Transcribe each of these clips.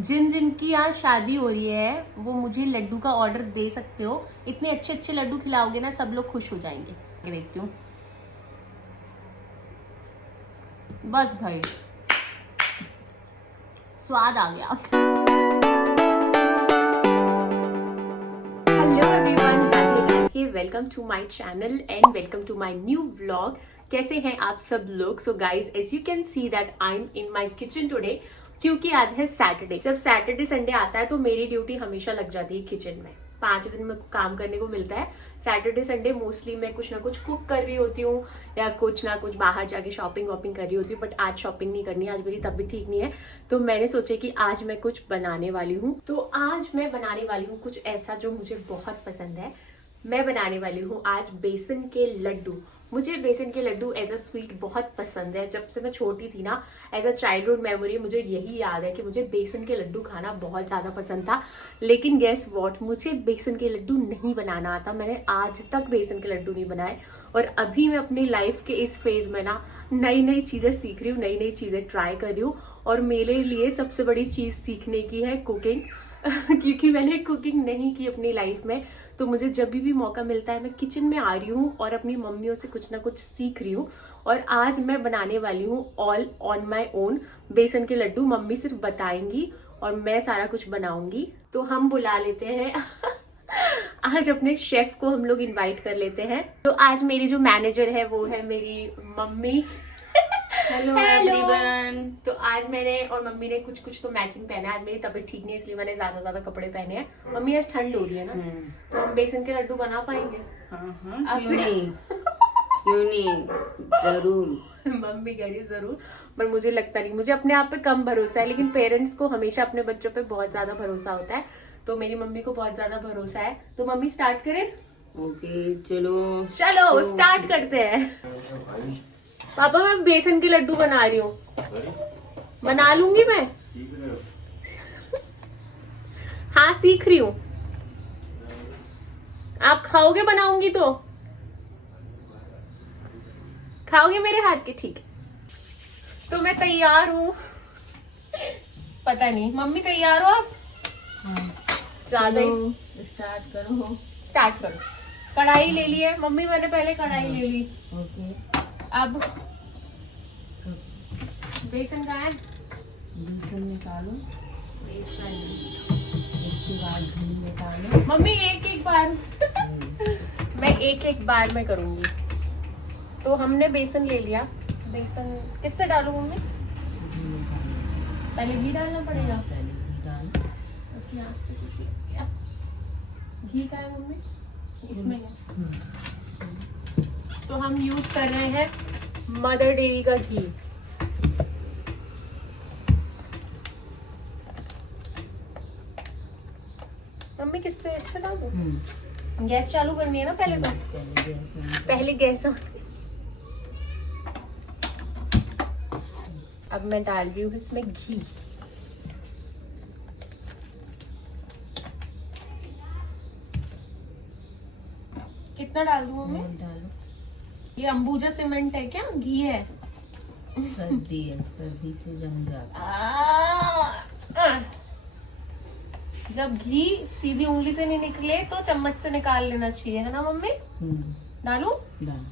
जिन जिन की यहाँ शादी हो रही है वो मुझे लड्डू का ऑर्डर दे सकते हो। इतने अच्छे अच्छे लड्डू खिलाओगे ना, सब लोग खुश हो जाएंगे। देखती हूँ। बस भाई, स्वाद आ गया। Hello everyone, Radhe Radhe, welcome to my channel and welcome to my new vlog. कैसे हैं आप सब लोग? So guys, as you can see that I am in my kitchen today, क्योंकि आज है सैटरडे। जब सैटरडे संडे आता है तो मेरी ड्यूटी हमेशा लग जाती है किचन में। 5 दिन में काम करने को मिलता है। सैटरडे संडे मोस्टली मैं कुछ ना कुछ कुक कर रही होती हूँ या कुछ ना कुछ बाहर जाके शॉपिंग वॉपिंग कर रही होती हूँ। बट आज शॉपिंग नहीं करनी, आज मेरी तबीयत ठीक नहीं है, तो मैंने सोचा कि आज मैं कुछ बनाने वाली हूँ। तो आज मैं बनाने वाली हूँ कुछ ऐसा जो मुझे बहुत पसंद है। मैं बनाने वाली हूँ आज बेसन के लड्डू। मुझे बेसन के लड्डू एज अ स्वीट बहुत पसंद है। जब से मैं छोटी थी ना, एज अ चाइल्डहुड मेमोरी मुझे यही याद है कि मुझे बेसन के लड्डू खाना बहुत ज़्यादा पसंद था। लेकिन गेस व्हाट, मुझे बेसन के लड्डू नहीं बनाना आता। मैंने आज तक बेसन के लड्डू नहीं बनाए। और अभी मैं अपनी लाइफ के इस फेज में ना नई नई चीज़ें सीख रही हूँ, नई नई चीज़ें ट्राई कर रही हूँ। और मेरे लिए सबसे बड़ी चीज़ सीखने की है कुकिंग क्योंकि मैंने कुकिंग नहीं की अपनी लाइफ में। तो मुझे जब भी मौका मिलता है मैं किचन में आ रही हूँ और अपनी मम्मियों से कुछ ना कुछ सीख रही हूँ। और आज मैं बनाने वाली हूँ ऑल ऑन माई ओन बेसन के लड्डू। मम्मी सिर्फ बताएंगी और मैं सारा कुछ बनाऊंगी। तो हम बुला लेते हैं आज अपने शेफ को हम लोग इनवाइट कर लेते हैं। तो आज मेरी जो मैनेजर है वो है मेरी मम्मी। Hello everyone. तो आज मैंने और मम्मी ने कुछ कुछ तो मैचिंग पहना है। आज मेरी तबीयत ठीक नहीं है इसलिए मैंने ज्यादा कपड़े पहने हैं। मम्मी आज ठंड हो रही है ना, तो हम बेसन के लड्डू बना पाएंगे? हाँ, क्यों नहीं, क्यों नहीं, जरूर। मम्मी कह रही है जरूर, पर मुझे लगता नहीं। मुझे अपने आप पे कम भरोसा है, लेकिन पेरेंट्स को हमेशा अपने बच्चों पे बहुत ज्यादा भरोसा होता है। तो मेरी मम्मी को बहुत ज्यादा भरोसा है। तो मम्मी स्टार्ट करें? ओके, चलो स्टार्ट करते हैं। पापा मैं बेसन के लड्डू बना रही हूँ, बना लूंगी मैं। हाँ सीख रही हूँ। आप खाओगे? बनाऊंगी तो खाओगे मेरे हाथ के? ठीक है, तो मैं तैयार हूँ। पता नहीं मम्मी तैयार हो आप? हाँ, ज्यादा स्टार्ट करो। स्टार्ट करो। कढ़ाई ले ली है मम्मी, मैंने पहले कढ़ाई ले ली। ओके, अब बेसन का है, बेसन निकालो। बेसन उसके बाद घी निकालो। मम्मी एक एक बार मैं एक बार में करूंगी। तो हमने बेसन ले लिया। बेसन किससे डालूं मम्मी? घी निकालो। पहले घी डालना पड़ेगा। पहले घी डालो। उसकी आँख पे कुछ नहीं है। घी का है मम्मी? इसमें है। तो हम यूज कर रहे हैं मदर डेयरी का घी। मम्मी किससे, इससे डालूं? गैस चालू करनी है ना पहले तो? पहले गैस ऑन। अब मैं डाल रही हूँ इसमें घी। कितना डाल दूँ मम्मी? डालो। ये अंबुजा सीमेंट है क्या, घी है? सर्दी है, सर्दी से जम जाता। जब घी सीधी उंगली से नहीं निकले तो चम्मच से निकाल लेना चाहिए, है ना मम्मी? डालूं? डालो।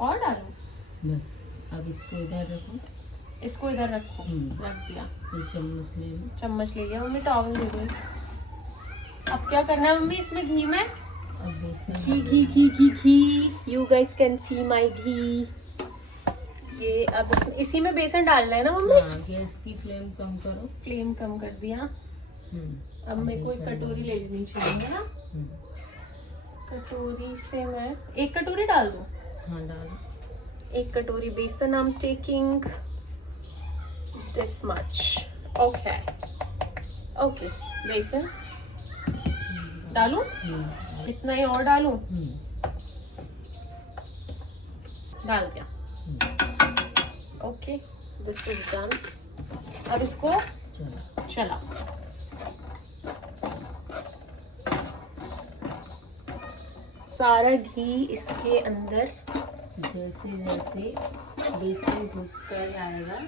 और डालूं? बस, अब इसको इधर रखो। इसको इधर रखो। रख दिया। फिर चम्मच ले लो। चम्मच ले लिया मम्मी, टॉवल दे दो। अब क्या करना है मम्मी इसमें घी में? अब बेसन घी घी घी घी घी। यू गाइस कैन सी माई घी। ये अब इसी में बेसन डालना है ना मम्मी? हाँ, गैस की फ्लेम कम करो। फ्लेम कम कर दिया। अब मेरे को एक कटोरी ले लेनी चाहिए, है ना? कटोरी से मैं एक कटोरी डाल दूं? हाँ, डालो। एक कटोरी बेसन I am taking this much. Okay okay, बेसन डालूं? इतना ही और डालूं? डाल दिया। Okay, this is done. अब इसको चला। सारा घी इसके अंदर जैसे जैसे बेसन घुसता आएगा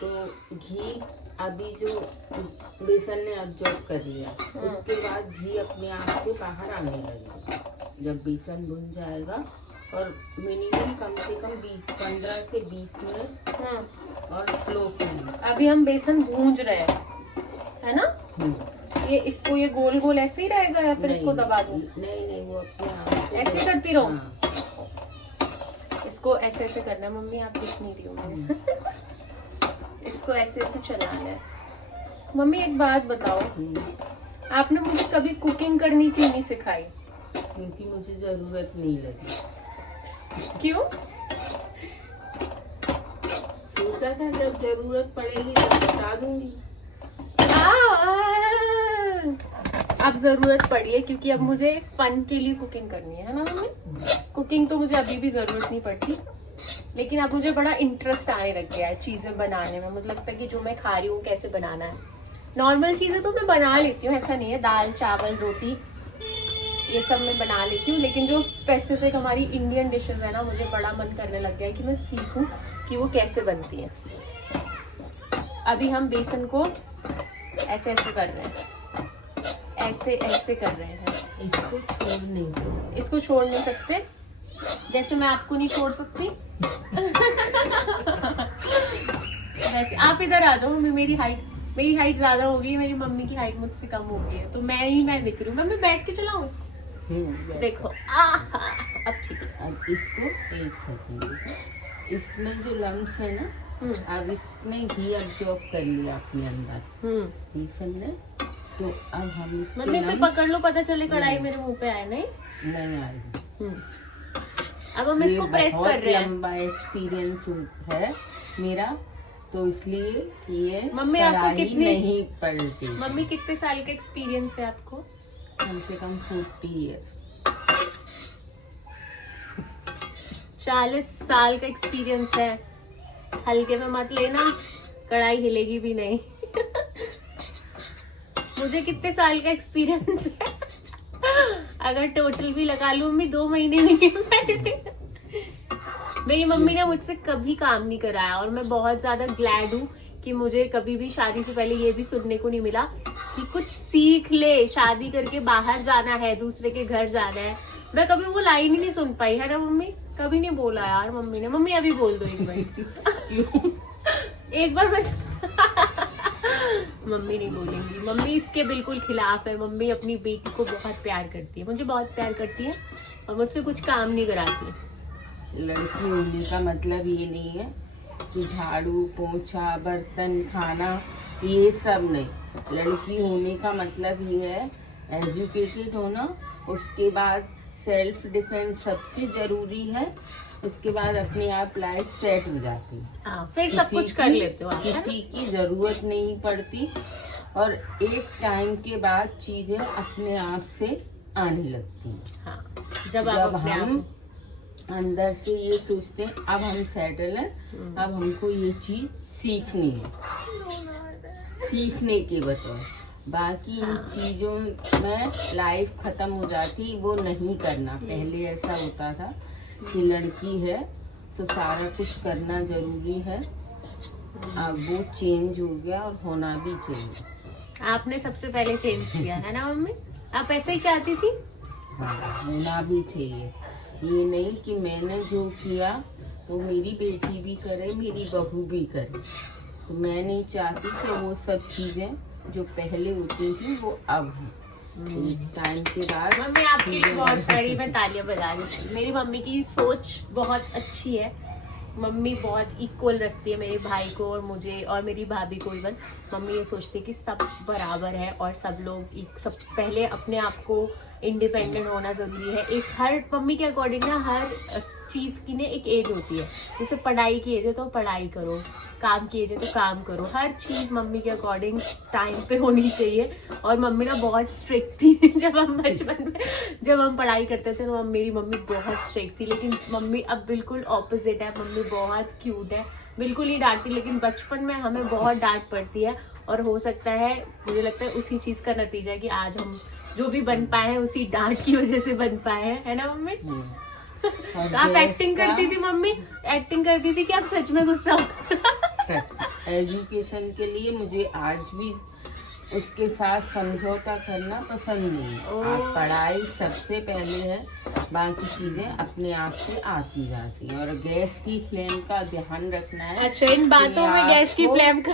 तो घी अभी जो बेसन ने अब्जॉर्ब कर लिया, उसके बाद घी अपने आप से बाहर आने लगेगा जब बेसन भुन जाएगा। और मिनिमम कम से कम 15 से 20 मिनट और स्लो फ्लेम। अभी हम बेसन भूंज रहे हैं, है ना? ये इसको ये गोल गोल ऐसे ही रहेगा या फिर इसको दबा दूं? नहीं, वो अपने आप से ऐसे करती रहूं? हाँ। इसको ऐसे ऐसे करना है मम्मी, आप दिख नहीं रही हो मैंने। इसको ऐसे ऐसे चलाना है। मम्मी एक बात बताओ, आपने मुझे कभी कुकिंग करनी क्यों नहीं सिखाई? क्योंकि मुझे जरूरत नहीं लगी। क्यों? सोचा था जब जरूरत पड़ेगी तो बता दूंगी। अब जरूरत पड़ी है क्योंकि अब मुझे फन के लिए कुकिंग करनी है ना मम्मी? कुकिंग तो मुझे अभी भी जरूरत नहीं पड़ती, लेकिन अब मुझे बड़ा इंटरेस्ट आने लग गया है चीजें बनाने में। मुझे लगता है कि जो मैं खा रही हूँ कैसे बनाना है। नॉर्मल चीजें तो मैं बना लेती हूँ, ऐसा नहीं है, दाल चावल रोटी ये सब मैं बना लेती हूँ, लेकिन जो स्पेसिफिक हमारी इंडियन डिशेस है ना, मुझे बड़ा मन करने लग गया है कि मैं सीखूं कि वो कैसे बनती हैं। अभी हम बेसन को ऐसे ऐसे कर रहे हैं, ऐसे ऐसे कर रहे हैं। इसको छोड़ नहीं सकते। इसको छोड़ नहीं सकते, जैसे मैं आपको नहीं छोड़ सकती। वैसे आप इधर आ जाओ। मेरी हाइट ज्यादा हो गई है, मेरी मम्मी की हाइट मुझसे कम हो गई है, तो मैं दिख रही हूँ। मैं बैठ के चलाऊं इसको? देखो अब ठीक है। अब इसको एक सेकंड, इसमें जो लम्स है ना, अब इसने घी अब्जॉर्ब कर लिया अपने अंदर बेसन ने, तो अब हम इसके मम्मी से पकड़ लो, पता चले कढ़ाई मेरे मुंह पे आए। नहीं आएगी। अब हम इसको प्रेस कर रहे हैं। लंबा एक्सपीरियंस है मेरा, तो इसलिए ये मम्मी आपको कितनी नहीं पलटी। मम्मी कितने साल का एक्सपीरियंस है आपको? कम से कम 40 ईयर। 40 साल का एक्सपीरियंस है। हल्के में मत लेना, कढ़ाई हिलेगी भी नहीं। मुझे कितने साल का एक्सपीरियंस है? अगर टोटल भी लगा लूं मैं 2 महीने नहीं बैठे। मेरी मम्मी ने मुझसे कभी काम नहीं कराया, और मैं बहुत ज्यादा ग्लैड हूँ कि मुझे कभी भी शादी से पहले ये भी सुनने को नहीं मिला कि कुछ सीख ले, शादी करके बाहर जाना है, दूसरे के घर जाना है। मैं कभी वो लाइन ही नहीं सुन पाई, है ना मम्मी? कभी नहीं बोला यार मम्मी ने। मम्मी अभी बोल दो एक बार। एक बार बस। मम्मी नहीं बोलेंगी, मम्मी इसके बिल्कुल खिलाफ है। मम्मी अपनी बेटी को बहुत प्यार करती है, मुझे बहुत प्यार करती है, और मुझसे कुछ काम नहीं कराती। लड़की होने का मतलब ये नहीं है कि झाड़ू पोछा बर्तन खाना ये सब नहीं। लड़की होने का मतलब ये है एजुकेटेड होना, उसके बाद सेल्फ डिफेंस सबसे जरूरी है, उसके बाद अपने आप लाइफ सेट हो जाती है। फिर सब कुछ कर लेते हो आप, किसी की जरूरत नहीं पड़ती, और एक टाइम के बाद चीजें अपने आप से आने लगती हैं। हाँ, जब हम अंदर से ये सोचते हैं अब हम सेटल हैं, अब हमको ये चीज सीखनी है, सीखने के बजाय बाकी इन चीजों में लाइफ खत्म हो जाती, वो नहीं करना। पहले ऐसा होता था कि लड़की है तो सारा कुछ करना जरूरी है, अब वो चेंज हो गया और होना भी चाहिए। आपने सबसे पहले चेंज किया है ना मम्मी? आप ऐसे ही चाहती थी? हाँ, होना भी चाहिए। ये नहीं कि मैंने जो किया तो मेरी बेटी भी करे, मेरी बहू भी करे। तो मैं नहीं चाहती कि वो सब चीजें जो पहले होती थी वो अब एक टाइम के बाद। मम्मी आपकी भी बहुत सारी मैं तालियां बजा रही हूँ। मेरी मम्मी की सोच बहुत अच्छी है। मम्मी बहुत इक्वल रखती है मेरे भाई को और मुझे और मेरी भाभी को। इवन मम्मी ये सोचती है कि सब बराबर है और सब लोग सब पहले अपने आप को इंडिपेंडेंट होना जरूरी है। एक हर मम्मी के अकॉर्डिंग ना हर चीज की ना एक एज होती है। जैसे पढ़ाई की एज है तो पढ़ाई करो, काम की एज है तो काम करो। हर चीज मम्मी के अकॉर्डिंग टाइम पे होनी चाहिए। और मम्मी ना बहुत स्ट्रिक्ट थी जब हम बचपन में जब हम पढ़ाई करते थे तो मेरी मम्मी बहुत स्ट्रिक्ट थी। लेकिन मम्मी अब बिल्कुल ऑपोजिट है। मम्मी बहुत क्यूट है, बिल्कुल नहीं डांटती, लेकिन बचपन में हमें बहुत डांट पड़ती है। और हो सकता है, मुझे लगता है उसी चीज का नतीजा है कि आज हम जो भी बन पाए हैं उसी डांट की वजह से बन पाए हैं, है ना मम्मी? तो आप एक्टिंग करती थी मम्मी, एक्टिंग करती थी कि आप सच में गुस्सा एजुकेशन के लिए मुझे आज भी उसके साथ समझौता करना पसंद नहीं है। आप पढ़ाई सबसे पहले है, बाकी चीजें अपने आप से आती जाती हैं। और गैस की फ्लेम का ध्यान रखना है। अच्छा, इन बातों में गैस की फ्लेम का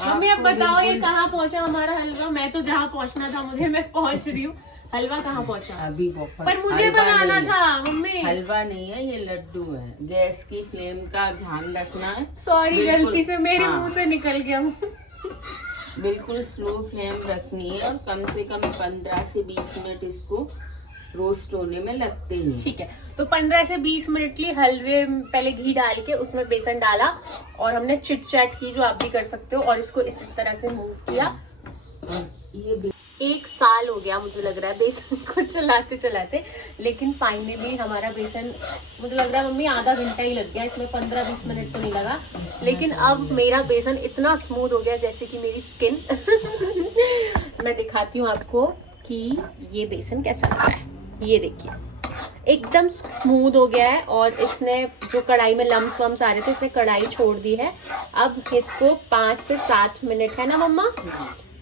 मम्मी अब बताओ ये बिल्कुल- कहाँ पहुंचा हमारा हलवा? मैं तो जहाँ पहुंचना था मुझे, मैं पहुंच रही हूँ। हलवा कहाँ पहुंचा? अभी बहुत, पर मुझे हलवा बनाना नहीं है। था मम्मी। हलवा नहीं है, ये लड्डू है। गैस की फ्लेम का ध्यान रखना है। सॉरी, बिल्कुल, गलती से मेरे हाँ। मुंह से निकल गया। बिल्कुल स्लो फ्लेम रखनी है और कम से कम 15 से 20 मिनट इसको रोस्ट होने में लगते हैं। ठीक है, तो 15 से 20 मिनट के लिए हलवे में पहले घी डाल के उसमें बेसन डाला और हमने चिट चैट की, जो आप भी कर सकते हो, और इसको इस तरह से मूव किया। और ये 1 साल हो गया मुझे लग रहा है बेसन को चलाते चलाते, लेकिन फाइनली हमारा बेसन, मुझे लग रहा है मम्मी आधा घंटा ही लग गया इसमें, 15-20 मिनट तो नहीं लगा। लेकिन अब मेरा बेसन इतना स्मूथ हो गया जैसे कि मेरी स्किन। मैं दिखाती हूँ आपको कि ये बेसन कैसा लग रहा है। ये देखिए, एकदम स्मूथ हो गया है और इसने जो कढ़ाई में लम्स वम्स आ रहे थे, इसने कढ़ाई छोड़ दी है। अब इसको 5 से 7 मिनट, है ना मम्मा,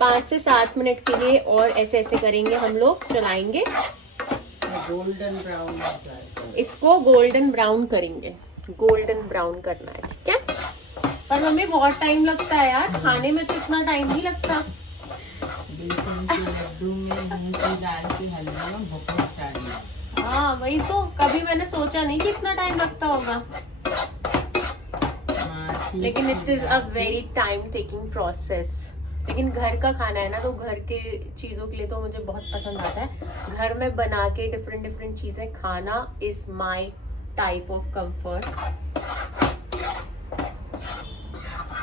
5 से 7 मिनट के लिए और ऐसे ऐसे करेंगे हम लोग, चलाएंगे। गोल्डन ब्राउन हो जाएगा। इसको गोल्डन ब्राउन करेंगे, गोल्डन ब्राउन करना है, ठीक है। पर मम्मी बहुत टाइम लगता है यार, खाने में तो इतना टाइम नहीं लगता। बेसन के लड्डू में मूंग की दाल के हलवे में बहुत टाइम है। हाँ वही तो, कभी मैंने सोचा नहीं कि इतना टाइम लगता होगा। हाँ, ठीक लेकिन इट इज है। A very time taking process. लेकिन घर का खाना है ना, तो घर के चीज़ों के लिए तो मुझे बहुत पसंद आता है। घर में बना के डिफरेंट डिफरेंट चीज़ें खाना is my type of comfort.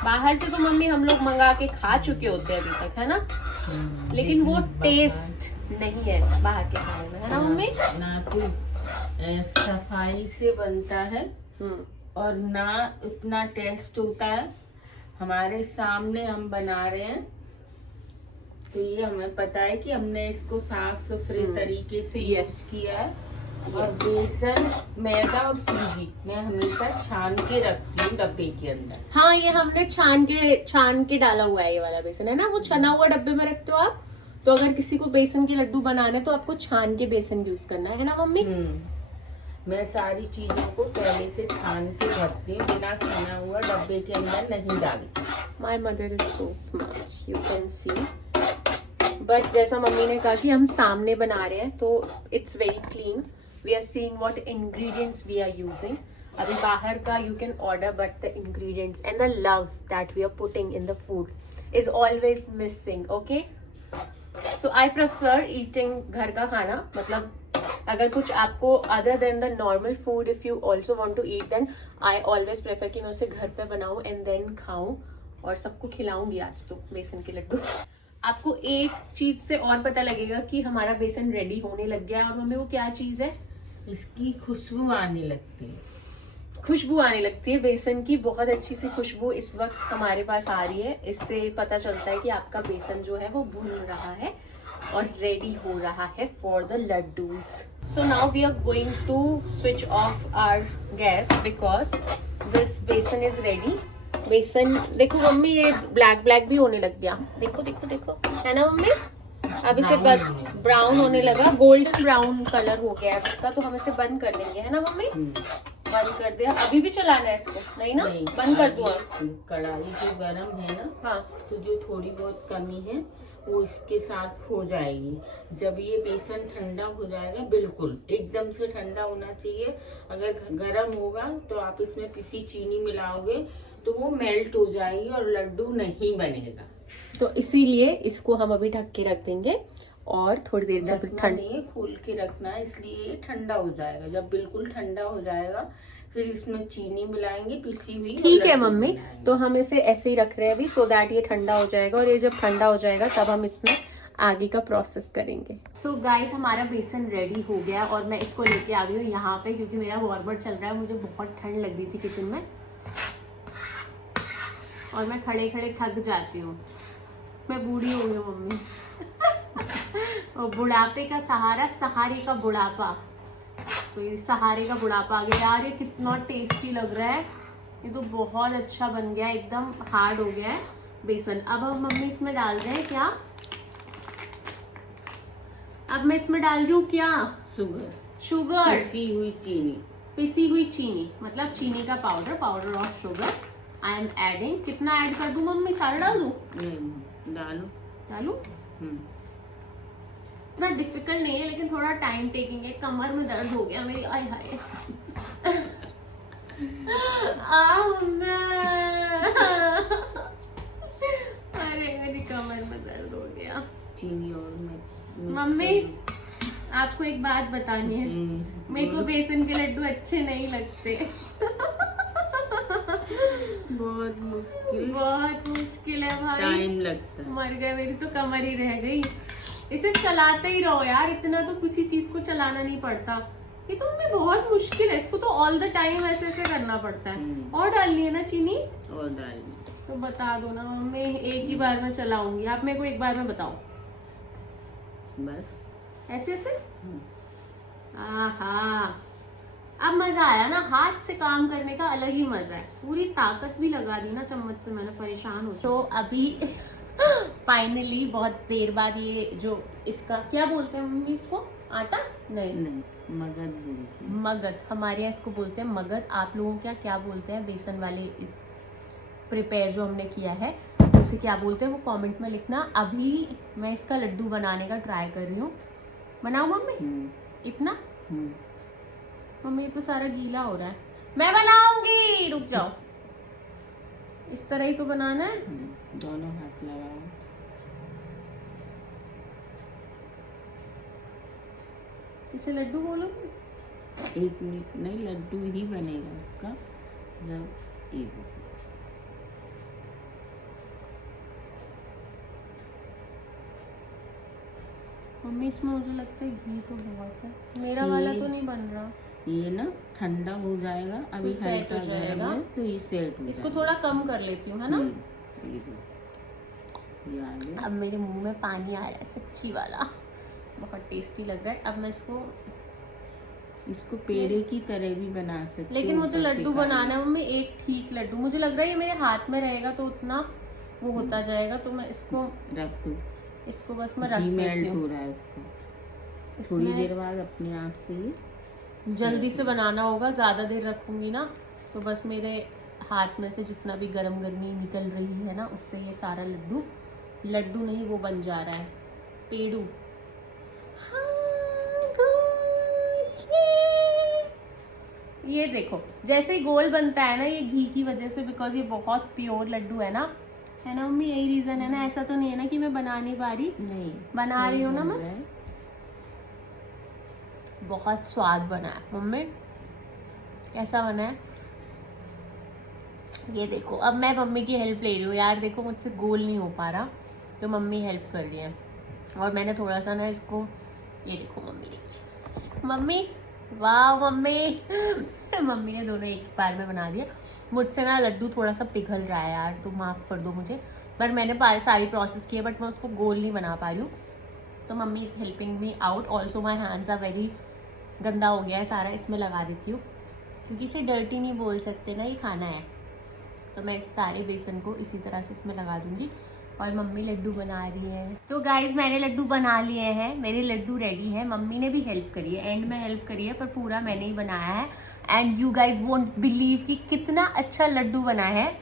बाहर से तो मम्मी हम लोग मंगा के खा चुके होते हैं अभी तक, है ना, लेकिन वो टेस्ट नहीं है बाहर के खाने में, है ना मम्मी। ना तो सफाई से बनता है और ना उतना टेस्ट होता है। हमारे सामने हम बना रहे हैं तो ये हमें पता है कि हमने इसको साफ सुथरे तरीके से यूज किया है। और बेसन, मैदा और सूजी मैं हमेशा छान के रखती हूँ डब्बे के अंदर। हाँ, ये हमने छान के डाला हुआ है, ये वाला बेसन है ना, वो छना हुआ डब्बे में रखते हो आप। तो अगर किसी को बेसन के लड्डू बनाने तो आपको छान के बेसन यूज करना है ना मम्मी। मैं सारी चीजों को पहले से छान के रखती हूँ, बिना छना हुआ डब्बे के अंदर नहीं डालती। My mother is so smart, you can see. But जैसा मम्मी ने कहा कि हम सामने बना रहे हैं तो it's very clean. We are seeing what ingredients we are using. अभी बाहर का you can order, but the ingredients and the love that we are putting in the food is always missing. Okay, so I prefer eating घर का खाना। मतलब अगर कुछ आपको other than the normal food, if you also want to eat, then I always prefer कि मैं उसे घर पे बनाऊं एंड देन खाऊं, और सबको खिलाऊंगी आज तो बेसन के लड्डू। आपको एक चीज से और पता लगेगा कि हमारा बेसन रेडी होने लग गया है। और मम्मी वो क्या चीज है? इसकी खुशबू आने लगती है। खुशबू आने लगती है बेसन की, बहुत अच्छी सी खुशबू इस वक्त हमारे पास आ रही है। इससे पता चलता है कि आपका बेसन जो है वो भून रहा है और रेडी हो रहा है for the laddoos. So now we are going to switch off our gas because this besan is ready. बेसन देखो मम्मी, ये ब्लैक ब्लैक भी होने लग गया, देखो देखो देखो, है ना मम्मी। अब इसे बस ब्राउन होने लगा, गोल्डन ब्राउन कलर हो गया है इसका, तो हम इसे बंद कर देंगे, है ना मम्मी। बंद कर दिया। अभी भी चलाना है इसको? नहीं ना, बंद कर दूँ? कढ़ाई जो गरम है ना, हाँ, तो जो थोड़ी बहुत कमी है वो इसके साथ हो जाएगी। जब ये बेसन ठंडा हो जाएगा, बिल्कुल एकदम से ठंडा होना चाहिए। अगर गरम होगा तो आप इसमें पिसी चीनी मिलाओगे तो वो मेल्ट हो जाएगी और लड्डू नहीं बनेगा। तो इसीलिए इसको हम अभी ढक के रख देंगे और थोड़ी देर से फिर ढकना नहीं, खोल के रखना है, इसलिए ये ठंडा हो जाएगा। जब बिल्कुल ठंडा हो जाएगा फिर इसमें चीनी मिलाएंगे पिसी हुई। ठीक है मम्मी, तो हम इसे ऐसे ही रख रहे हैं अभी, सो दैट ये ठंडा हो जाएगा, और ये जब ठंडा हो जाएगा तब हम इसमें आगे का प्रोसेस करेंगे। सो गाइस, हमारा बेसन रेडी हो गया और मैं इसको लेके आ गई हूँ यहाँ पे, क्योंकि मेरा वॉर्बर चल रहा है। मुझे बहुत ठंड लग रही थी किचन में और मैं खड़े खड़े थक जाती हूँ। मैं बूढ़ी हो गई हूँ मम्मी। और बुढ़ापे का सहारा, सहारे का बुढ़ापा। तो ये सहारे का बुढ़ापा आ गया यार। ये कितना टेस्टी लग रहा है, ये तो बहुत अच्छा बन गया, एकदम हार्ड हो गया है बेसन। अब हम मम्मी इसमें डाल रहे हैं क्या? अब मैं इसमें डाल रही हूँ क्या? शुगर, पिसी हुई चीनी, मतलब चीनी का powder of sugar I am adding. कितना ऐड कर दूं मम्मी? सारा डाल दूं? डालू? इतना डिफिकल्ट नहीं है, लेकिन थोड़ा टाइम टेकिंग है। कमर में दर्द हो गया मेरी, आय हाय। अरे मेरी कमर में दर्द हो गया। चीनी और मम्मी आपको एक बात बतानी है, मेरे को बेसन के लड्डू अच्छे नहीं लगते। बहुत मुश्किल है भाई, टाइम लगता है। मर गए, मेरी तो कमर ही रह गई। इसे चलाते ही रहो यार, इतना तो किसी चीज को चलाना नहीं पड़ता। ये तो मम्मी बहुत मुश्किल है, इसको तो ऑल द टाइम ऐसे ऐसे करना पड़ता है। और डालनी है ना चीनी? और डालनी तो बता दो ना मम्मी, एक ही बार में चलाऊंगी। आप मेरे को एक बार में बताओ, बस ऐसे ऐसे। आहा, अब मजा आया ना, हाथ से काम करने का अलग ही मजा है। पूरी ताकत भी लगा दी ना चम्मच से, मैंने परेशान हो। तो अभी फाइनली बहुत देर बाद ये जो इसका क्या बोलते हैं मम्मी, इसको आटा नहीं मगध बोलते हैं। मगध, हमारे यहाँ इसको बोलते हैं मगध। आप लोगों क्या क्या बोलते हैं बेसन वाले इस प्रिपेयर जो हमने किया है, उसे क्या बोलते हैं वो कमेंट में लिखना। अभी मैं इसका लड्डू बनाने का ट्राई कर रही हूँ। बनाओ मम्मी? इतना मम्मी तो सारा गीला हो रहा है। मैं बनाऊंगी, रुक जाओ। इस तरह ही तो बनाना है। दोनों हाथ लगाओ। इसे लड्डू बोलो? 1 मिनट नहीं, लड्डू ही बनेगा इसका जब एक। मम्मी इसमें मुझे लगता है घी तो बहुत है, मेरा वाला तो नहीं बन रहा। ये ना ठंडा हो जाएगा, अभी तो सेट हो जाएगा, तो ये सेट हो इसको थोड़ा कम कर लेती हूँ, है ना? ये अब मेरे मुंह में पानी आ रहा है सच्ची वाला, बहुत टेस्टी लग रहा है। अब मैं इसको पेड़े की तरह भी बना सकते हो, लेकिन मुझे लड्डू बनाना है मम्मी, एक ठीक लड्डू। मुझे लग रहा है ये मेरे हाथ में रहेगा तो उतना वो होता जाएगा, तो मैं इसको रख दूं। इसको बस मैं रख देती मेल्ट हूँ। हो रहा है इसको, थोड़ी देर बाद अपने आप से ये जल्दी से बनाना होगा, ज़्यादा देर रखूंगी ना तो बस मेरे हाथ में से जितना भी गर्म गर्मी निकल रही है ना, उससे ये सारा लड्डू नहीं वो बन जा रहा है, पेड़ू। हाँ, ये देखो जैसे ही गोल बनता है ना, ये घी की वजह से, बिकॉज ये बहुत प्योर लड्डू है ना मम्मी, यही रीजन है ना। ऐसा तो नहीं है ना कि मैं बना नहीं पा रही, नहीं बना रही हूँ ना मैं। बहुत स्वाद बना है मम्मी, कैसा बना है ये देखो। अब मैं मम्मी की हेल्प ले रही हूँ यार, देखो मुझसे गोल नहीं हो पा रहा तो मम्मी हेल्प कर रही है। और मैंने थोड़ा सा ना इसको, ये देखो मम्मी वाह मम्मी मम्मी ने दोनों एक बार में बना दिया। मुझसे ना लड्डू थोड़ा सा पिघल रहा है यार, तो माफ़ कर दो मुझे, पर मैंने सारी प्रोसेस की है, बट मैं उसको गोल नहीं बना पा रही हूँ। तो mummy is helping me out. Also my hands are very गंदा हो गया है सारा, इसमें लगा देती हूँ क्योंकि इसे डर्टी नहीं बोल सकते ना, ये खाना है। तो मैं इस सारे बेसन को इसी तरह से इसमें लगा दूंगी। और मम्मी लड्डू बना रही है। तो गाइज मैंने लड्डू बना लिए हैं, मेरे लड्डू रेडी है। मम्मी ने भी हेल्प करी है, एंड में हेल्प करी है, पर पूरा मैंने ही बनाया है। And you guys won't believe कि कितना अच्छा लड्डू बना है।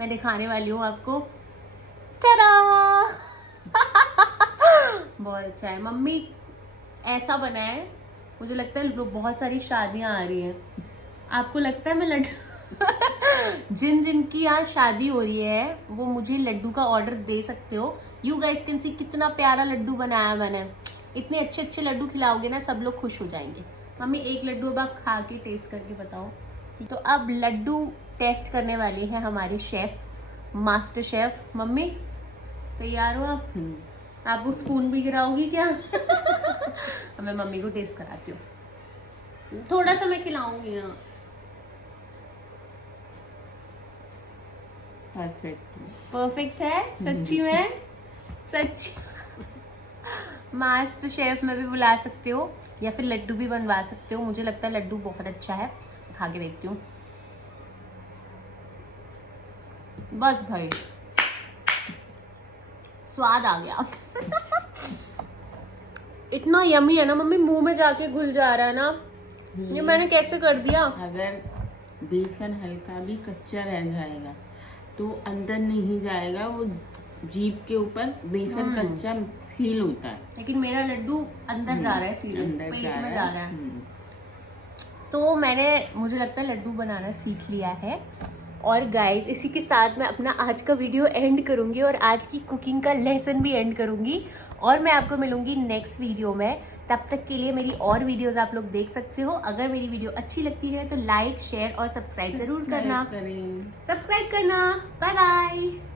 मैं दिखाने वाली हूँ आपको, टा बहुत अच्छा है मम्मी, ऐसा बना है। मुझे लगता है बहुत सारी शादियां आ रही हैं। आपको लगता है मैं लड्डू जिन जिनकी यहाँ शादी हो रही है वो मुझे लड्डू का ऑर्डर दे सकते हो। यू गाइस कैन सी कितना प्यारा लड्डू बनाया मैंने। इतने अच्छे अच्छे लड्डू खिलाओगे ना, सब लोग खुश हो जाएंगे। मम्मी एक लड्डू अब आप खा के टेस्ट करके बताओ। तो अब लड्डू टेस्ट करने वाले हैं हमारे शेफ, मास्टर शेफ। मम्मी तैयार हो आप? आप वो स्पून भी गिराओगी क्या? मैं मम्मी को टेस्ट कराती हूँ, थोड़ा सा मैं खिलाऊंगी ना। परफेक्ट है सच्ची में, सच्ची। मास्टर शेफ में भी बुला सकते हो या फिर लड्डू भी बनवा सकते हो। मुझे लगता है लड्डू बहुत अच्छा है, खा के देखती हूँ। बस भाई स्वाद आ गया। इतना यमी है ना मम्मी, मुंह में जाके घुल जा रहा है ना। ये मैंने कैसे कर दिया। अगर बेसन हल्का भी कच्चा रह जाएगा तो अंदर नहीं जाएगा, वो जीभ के ऊपर बेसन कच्चा फील होता है। लेकिन मेरा लड्डू अंदर जा रहा है, सीधे अंदर पेट जा में रहा जा रहा है। है। तो मुझे लगता है लड्डू बनाना सीख लिया है। और गाइस इसी के साथ मैं अपना आज का वीडियो एंड करूंगी और आज की कुकिंग का लेसन भी एंड करूंगी। और मैं आपको मिलूंगी नेक्स्ट वीडियो में। तब तक के लिए मेरी और वीडियोस आप लोग देख सकते हो। अगर मेरी वीडियो अच्छी लगती है तो लाइक, शेयर और सब्सक्राइब जरूर करना। करें। सब्सक्राइब करना। Bye bye.